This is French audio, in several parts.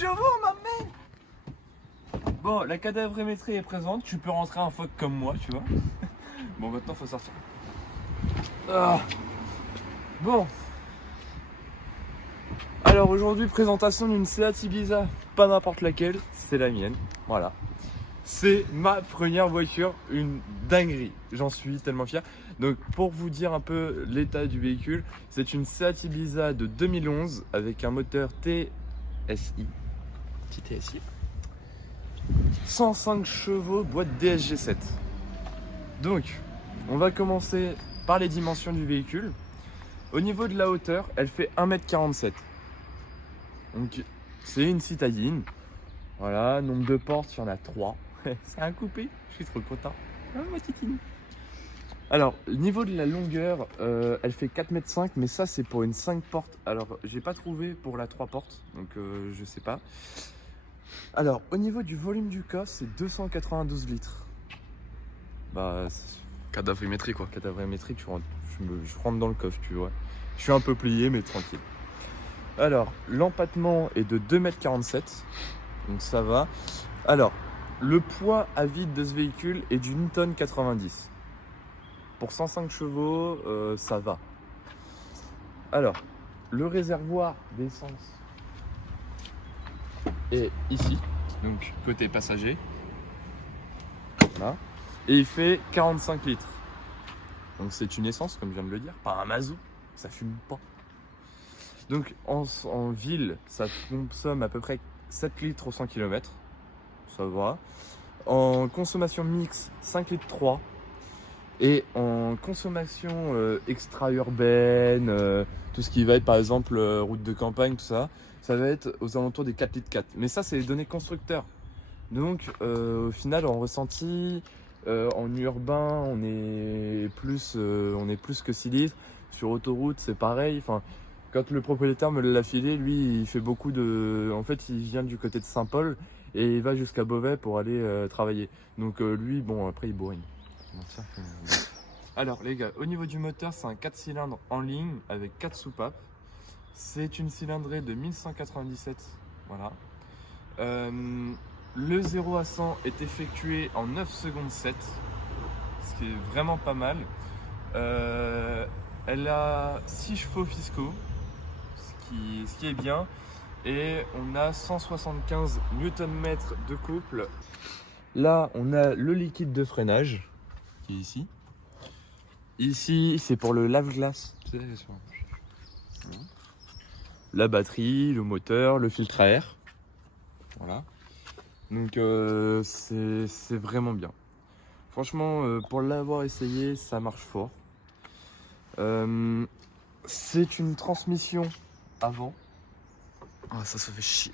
chevaux, ma mère. Bon, la cadavrémétrie est présente, tu peux rentrer un phoque comme moi, tu vois. Bon, maintenant faut sortir. Ah. Bon. Alors aujourd'hui, présentation d'une Seat Ibiza, pas n'importe laquelle, c'est la mienne, voilà. C'est ma première voiture, une dinguerie, j'en suis tellement fier. Donc pour vous dire un peu l'état du véhicule, c'est une Seat Ibiza de 2011 avec un moteur TSI, petit TSI, 105 chevaux, boîte DSG7. Donc on va commencer par les dimensions du véhicule. Au niveau de la hauteur, elle fait 1m47. Donc c'est une citadine. Voilà, nombre de portes, il y en a 3. C'est un coupé, je suis trop content. Ah, ma titine. Alors, niveau de la longueur, elle fait 4,5 m, mais ça c'est pour une 5 portes. Alors, j'ai pas trouvé pour la 3 portes, donc je sais pas. Alors, au niveau du volume du coffre, c'est 292 litres. Bah, Cadavrémétrie quoi. cadavrémétrie, je rentre dans le coffre, tu vois. Je suis un peu plié, mais tranquille. Alors, l'empattement est de 2,47 m, donc ça va. Alors, le poids à vide de ce véhicule est d'une tonne 90. Pour 105 chevaux, ça va. Alors, le réservoir d'essence est ici, donc côté passager. Voilà. Et il fait 45 litres. Donc c'est une essence, comme je viens de le dire, pas un mazout, ça fume pas. Donc en ville, ça consomme à peu près 7 litres au 100 km. Ça va. En consommation mixte, 5 litres 3. Et en consommation extra-urbaine, tout ce qui va être par exemple route de campagne, tout ça, ça va être aux alentours des 4 litres 4. Mais ça, c'est les données constructeurs. Donc au final, en ressenti, en urbain, on est plus que 6 litres. Sur autoroute, c'est pareil. Enfin, quand le propriétaire me l'a filé, lui, il fait beaucoup de... En fait, il vient du côté de Saint-Paul et il va jusqu'à Beauvais pour aller travailler. Donc lui, bon, après, il bourrine. Alors les gars, au niveau du moteur, c'est un 4 cylindres en ligne avec 4 soupapes. C'est une cylindrée de 1197. Voilà. Le 0 à 100 est effectué en 9 secondes 7, ce qui est vraiment pas mal. Elle a 6 chevaux fiscaux, ce qui est bien. Et on a 175 Nm de couple. Là, on a le liquide de freinage qui est ici. Ici, c'est pour le lave-glace. La batterie, le moteur, le filtre à air. Voilà. Donc c'est vraiment bien. Franchement, pour l'avoir essayé, ça marche fort. C'est une transmission avant. Ah, ça fait chier.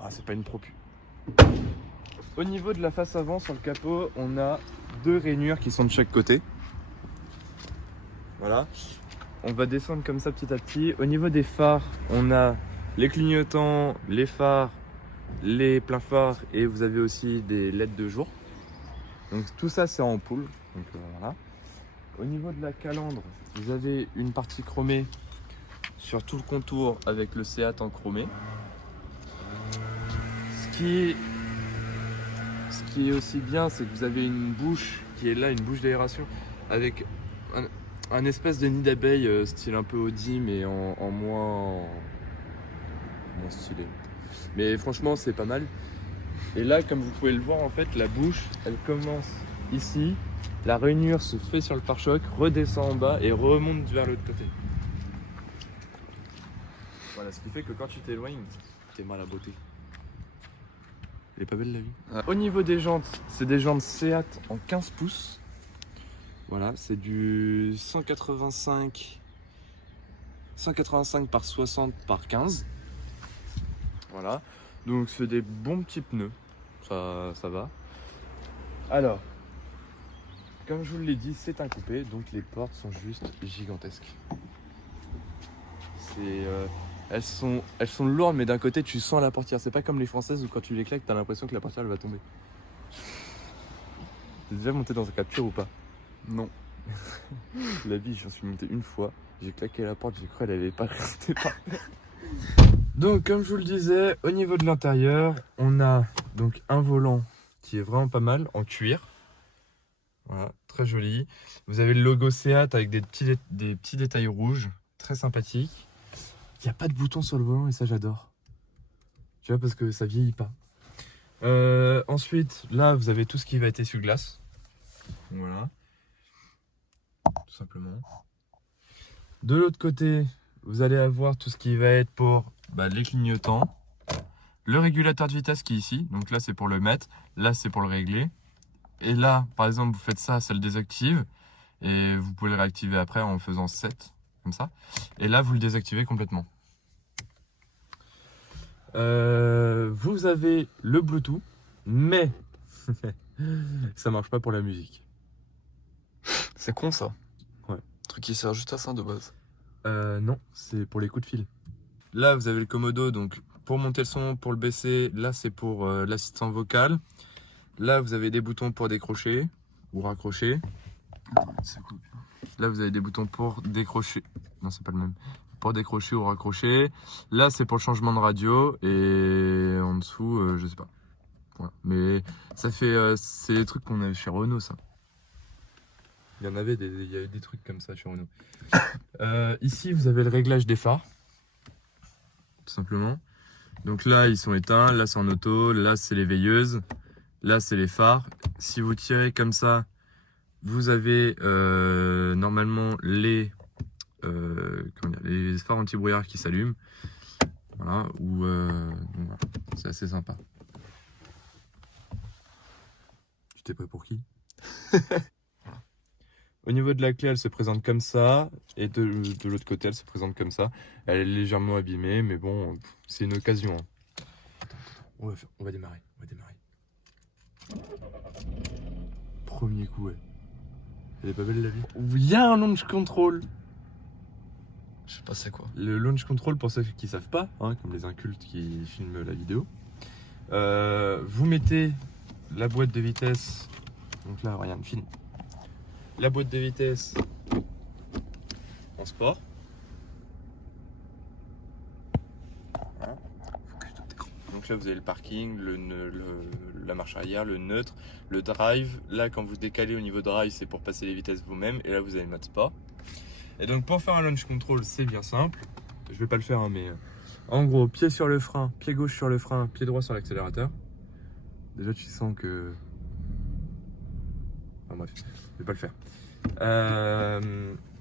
Ah, c'est pas une propu. Au niveau de la face avant, sur le capot, on a 2 rainures qui sont de chaque côté. Voilà. On va descendre comme ça petit à petit. Au niveau des phares, on a les clignotants, les phares, les pleins phares et vous avez aussi des LED de jour. Donc tout ça c'est en ampoule. Donc voilà. Au niveau de la calandre, vous avez une partie chromée sur tout le contour avec le Seat en chromé. Ce qui est aussi bien, c'est que vous avez une bouche qui est là, une bouche d'aération avec un espèce de nid d'abeille style un peu Audi mais en moins stylé. Mais franchement c'est pas mal. Et là comme vous pouvez le voir en fait la bouche elle commence ici, la rainure se fait sur le pare-choc, redescend en bas et remonte vers l'autre côté. Voilà, ce qui fait que quand tu t'éloignes, t'es mal à beauté. Elle est pas belle la vie. Au niveau des jantes, c'est des jantes Seat en 15 pouces. Voilà, c'est du 185 par 60 par 15. Voilà, donc c'est des bons petits pneus, ça va. Alors, comme je vous l'ai dit, c'est un coupé, donc les portes sont juste gigantesques. Elles sont lourdes, mais d'un côté tu sens la portière. C'est pas comme les françaises où quand tu les claques, t'as l'impression que la portière elle va tomber. T'es déjà monté dans un capture ou pas? Non. La vie, j'en suis monté une fois, j'ai claqué la porte, j'ai cru qu'elle allait pas rester par terre. Donc comme je vous le disais, au niveau de l'intérieur, on a donc un volant qui est vraiment pas mal en cuir. Voilà, très joli. Vous avez le logo Seat avec des petits détails rouges, très sympathique. Il n'y a pas de bouton sur le volant et ça j'adore. Tu vois, parce que ça vieillit pas. Ensuite, là vous avez tout ce qui va être essuie-glace. Voilà, tout simplement. De l'autre côté, vous allez avoir tout ce qui va être pour les clignotants. Le régulateur de vitesse qui est ici, donc là c'est pour le mettre, là c'est pour le régler. Et là, par exemple, vous faites ça, ça le désactive. Et vous pouvez le réactiver après en faisant 7, comme ça. Et là, vous le désactivez complètement. Vous avez le Bluetooth, mais ça marche pas pour la musique. C'est con ça. Ouais. Un truc qui sert juste à ça de base. Non, c'est pour les coups de fil. Là, vous avez le Commodo, donc pour monter le son, pour le baisser. Là, c'est pour l'assistant vocal. Là, vous avez des boutons pour décrocher ou raccrocher. Là, vous avez des boutons pour décrocher. Non, c'est pas le même. Pour décrocher ou raccrocher. Là, c'est pour le changement de radio. Et en dessous, je sais pas. Voilà. Mais ça fait. C'est des trucs qu'on a chez Renault, ça. Il y avait des trucs comme ça chez Renault. Ici, vous avez le réglage des phares. Tout simplement. Donc là, ils sont éteints. Là, c'est en auto. Là, c'est les veilleuses. Là, c'est les phares. Si vous tirez comme ça, vous avez normalement les phares anti-brouillard qui s'allument. Voilà, voilà. C'est assez sympa. Tu t'es prêt pour qui? Au niveau de la clé, elle se présente comme ça. Et de l'autre côté, elle se présente comme ça. Elle est légèrement abîmée, mais bon, c'est une occasion. On va démarrer. Premier coup, ouais. Elle est pas belle la vie. Il y a un launch control. Je sais pas c'est quoi. Le launch control, pour ceux qui savent pas, hein, comme les incultes qui filment la vidéo, vous mettez la boîte de vitesse. Donc là, regarde, film. La boîte de vitesse en sport. Voilà. Donc là, vous avez le parking, la marche arrière, le neutre, le drive. Là, quand vous décalez au niveau drive, c'est pour passer les vitesses vous-même. Et là, vous avez le mode sport. Et donc, pour faire un launch control, c'est bien simple. Je vais pas le faire, hein, mais en gros, pied sur le frein, pied gauche sur le frein, pied droit sur l'accélérateur. Déjà, tu sens que. Enfin bref, je vais pas le faire.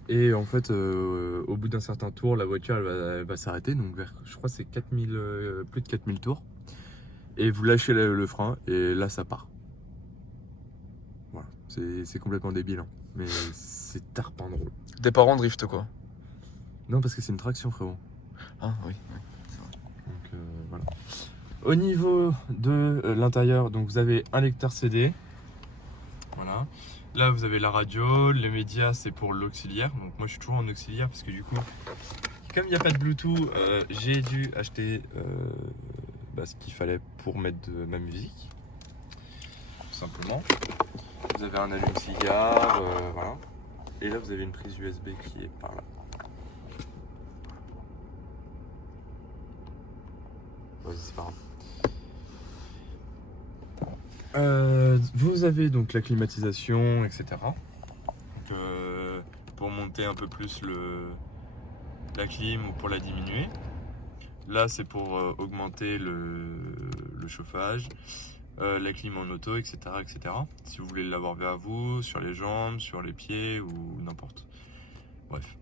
Et en fait, au bout d'un certain tour, la voiture elle va s'arrêter. Donc, je crois que c'est 4000, plus de 4000 tours. Et vous lâchez le frein, et là, ça part. Voilà, c'est complètement débile, hein, mais c'est tarpin drôle. Des parents drift quoi. Non, parce que c'est une traction, frérot. Ah oui, c'est vrai. Donc voilà. Au niveau de l'intérieur, donc vous avez un lecteur CD. Voilà. Là, vous avez la radio. Les médias, c'est pour l'auxiliaire. Donc moi, je suis toujours en auxiliaire parce que du coup, comme il n'y a pas de Bluetooth, j'ai dû acheter ce qu'il fallait pour mettre de ma musique. Tout simplement. Vous avez un allume-cigare, voilà. Et là, vous avez une prise USB qui est par là. Vas-y, c'est pas grave. Vous avez donc la climatisation, etc. Donc, pour monter un peu plus la clim ou pour la diminuer. Là, c'est pour augmenter le chauffage, la clim en auto, etc., etc. Si vous voulez l'avoir vers vous, sur les jambes, sur les pieds ou n'importe. Bref.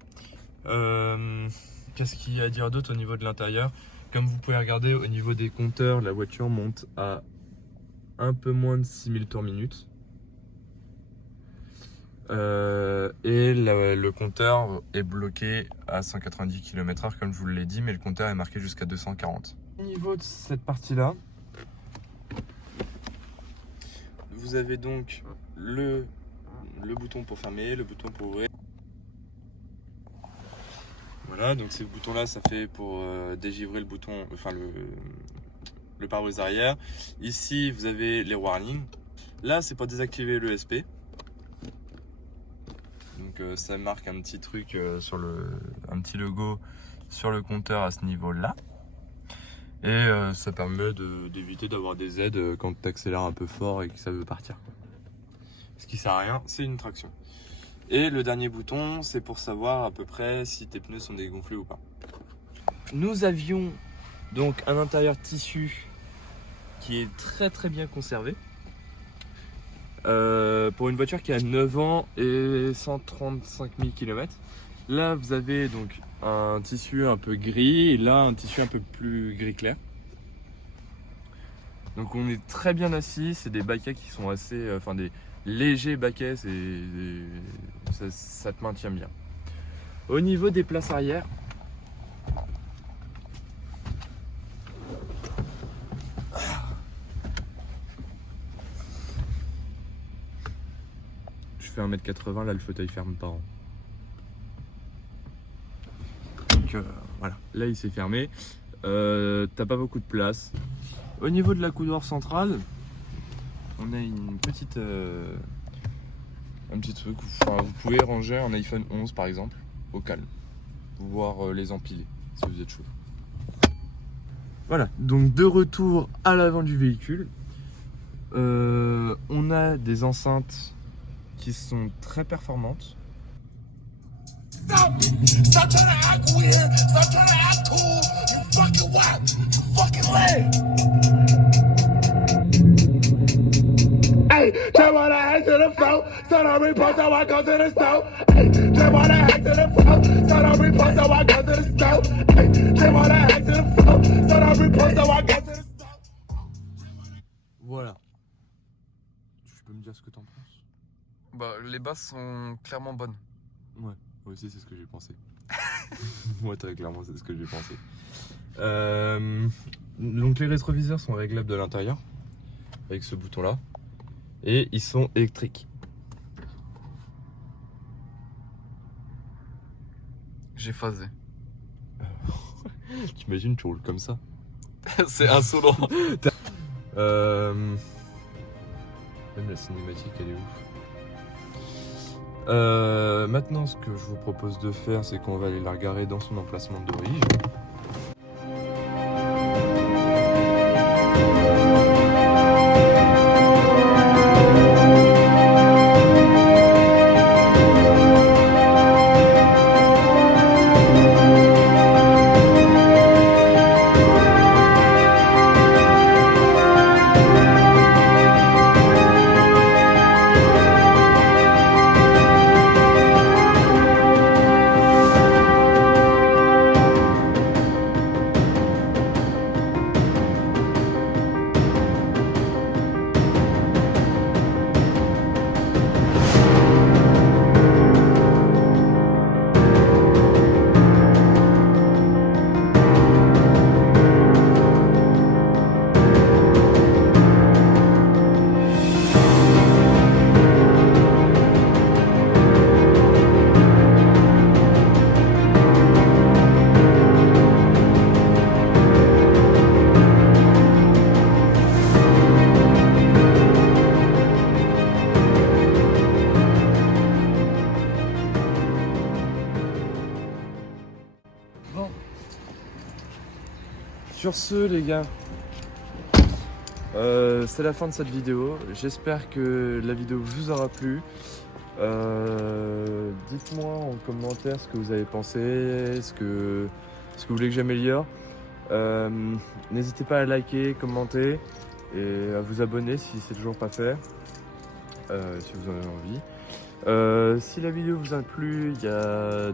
Qu'est-ce qu'il y a à dire d'autre au niveau de l'intérieur? Comme vous pouvez regarder au niveau des compteurs, la voiture monte à un peu moins de 6000 tours minute. Et le compteur est bloqué à 190 km/h comme je vous l'ai dit, mais le compteur est marqué jusqu'à 240. Au niveau de cette partie-là, vous avez donc le bouton pour fermer, le bouton pour ouvrir. Voilà, donc ces boutons-là, ça fait pour dégivrer le bouton, enfin le pare-brise arrière. Ici, vous avez les warnings. Là, c'est pour désactiver l'ESP. Donc ça marque un petit truc un petit logo sur le compteur à ce niveau-là. Et ça permet d'éviter d'avoir des aides quand tu accélères un peu fort et que ça veut partir, quoi. Ce qui sert à rien, c'est une traction. Et le dernier bouton, c'est pour savoir à peu près si tes pneus sont dégonflés ou pas. Nous avions donc un intérieur tissu qui est très très bien conservé. Pour une voiture qui a 9 ans et 135 000 km. Là, vous avez donc un tissu un peu gris et là, un tissu un peu plus gris clair. Donc on est très bien assis, c'est des baquets qui sont assez... enfin des légers baquets, ça te maintient bien. Au niveau des places arrière, je fais 1m80, là le fauteuil ferme pas. Donc voilà, là il s'est fermé. T'as pas beaucoup de place. Au niveau de la coudoir centrale, on a une petite, un petit truc où vous pouvez ranger un iPhone 11 par exemple au calme, voire les empiler si vous êtes chaud. Voilà, donc de retour à l'avant du véhicule, on a des enceintes qui sont très performantes. Stop trying to act weird. Stop trying to act cool. You fucking whack. You fucking lame. Hey, jump on the head to the floor. So don't repost how I go to the stove. Hey, jump on the head to the floor. So don't repost how I go to the stove. Hey, jump on the head to the floor. So don't repost how I go to the stove. Voilà. Tu peux me dire ce que t'en penses? Bah, les basses sont clairement bonnes. Ouais, moi aussi c'est ce que j'ai pensé. Moi très clairement c'est ce que j'ai pensé. Donc les rétroviseurs sont réglables de l'intérieur avec ce bouton là et ils sont électriques. J'ai phasé. T'imagines tu roules comme ça? C'est insolent. Même la cinématique elle est ouf. Maintenant ce que je vous propose de faire c'est qu'on va aller la regarder dans son emplacement d'origine. Sur ce les gars, c'est la fin de cette vidéo. J'espère que la vidéo vous aura plu. Dites-moi en commentaire ce que vous avez pensé, ce que vous voulez que j'améliore. N'hésitez pas à liker, commenter et à vous abonner si c'est toujours pas fait, si vous en avez envie. Si la vidéo vous a plu, il y a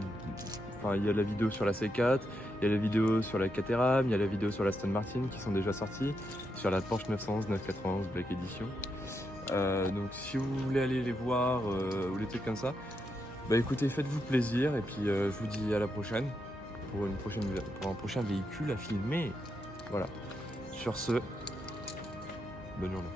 la vidéo sur la C4, il y a la vidéo sur la Caterham, il y a la vidéo sur la Aston Martin qui sont déjà sorties, sur la Porsche 911, 991 Black Edition. Donc si vous voulez aller les voir ou les trucs comme ça, bah écoutez, faites-vous plaisir et puis je vous dis à la prochaine pour un prochain véhicule à filmer. Voilà. Sur ce, bonne journée.